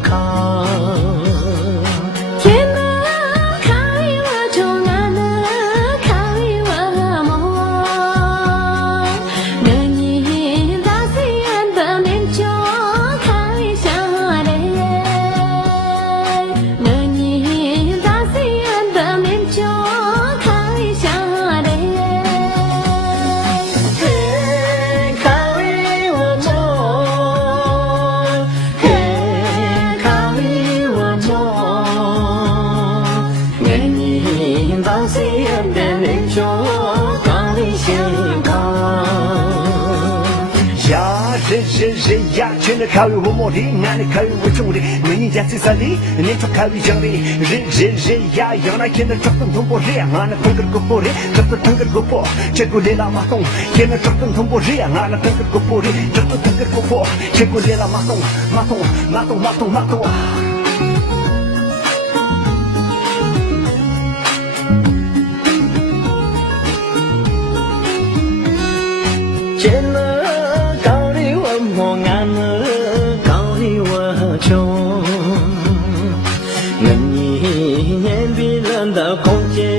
康。人呀，全都靠我莫的，俺的靠我种的，人家最傻的，你说靠讲的，人呀，要那见到抓根同波人，俺那同个个波的，抓到同个个波，结果来了马东，见到抓根同波人，俺那同个个波的，抓到同个个波，结果来了马东。见了高的我莫俺了高的我穷，人一年比人的空间。